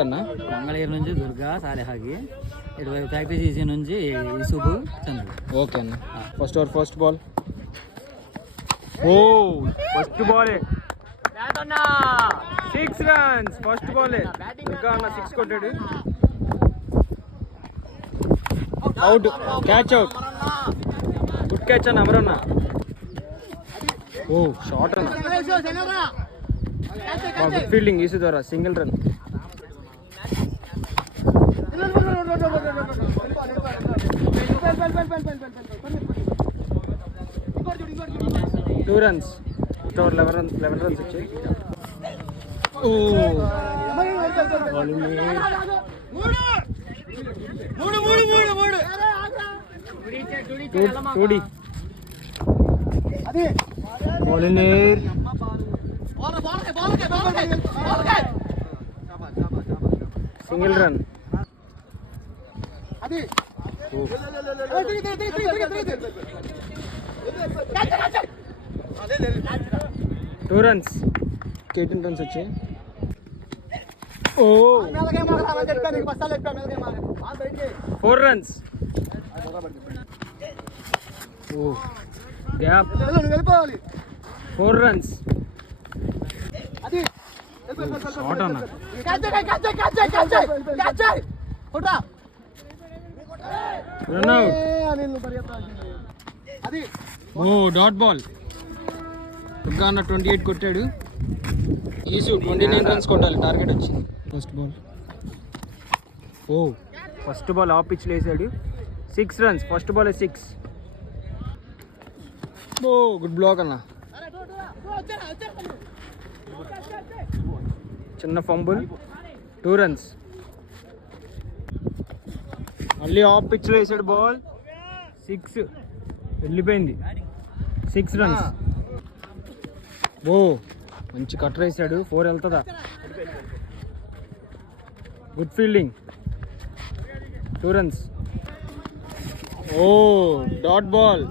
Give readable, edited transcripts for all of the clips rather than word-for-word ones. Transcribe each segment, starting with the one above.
కన్నా మంగళగిరి నుంచి దుర్గా సాలెహాకి, ఇటువైపు ఫ్యాక్టరీ నుంచి ఇసుబు చంద్రు. ఓకే అన్న. First over first ball. ఓ ఫస్ట్ బాలే 6 runs. ఫస్ట్ బాలే దుర్గా అన్న 6 కొట్టాడు. Out, catch out. Good catch అన్న అమరన్న. ఓ షార్ట్ అన్న. గుడ్ ఫీల్డింగ్ ఈసు ద్వారా single run. Two runs. 11 runs వచ్చాయి. ఓ టూడి bowling single run. Two runs. 18 runs వచ్చాయి. ఓ 4 runs. ఓ గ్యాప్. 4 runs. షార్ట్ అన్న. Run out. ఓ డాట్ బాల్. దుర్గా అన్న 28 కొట్టాడు. ఈసు 29 runs కొట్టాలి టార్గెట్ వచ్చింది. First ball. ఓ ఫస్ట్ బాల్ ఆఫ్ పిచ్ వేసాడు. 6 runs. First ball 6. ఓ గుడ్ బ్లాక్ అన్న. చిన్న ఫంబుల్. 2 runs. మళ్ళీ ఆఫ్ పిచ్ వేసాడు బాల్. 6 వెళ్ళిపోయింది. 6 runs. ఓ మంచి కట్ వేసాడు. 4 వెళ్తుందా. Good fielding. 2 runs. ఓ డాట్ బాల్.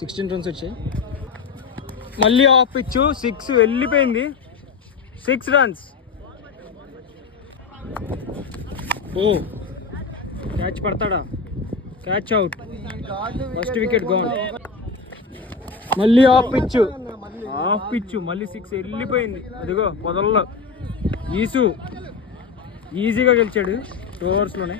16 runs వచ్చాయి. మళ్ళీ ఆఫ్ పిచ్. 6 వెళ్ళిపోయింది. 6 runs. ఓ క్యాచ్ పడతాడా. Catch out. First wicket gone. మళ్ళీ ఆఫ్ పిచ్. ఆఫ్ పిచ్ మళ్ళీ 6 వెళ్ళిపోయింది. అదిగో పొదల్లో ఈసు ఈజీగా గెలిచాడు 2 overs లోనే.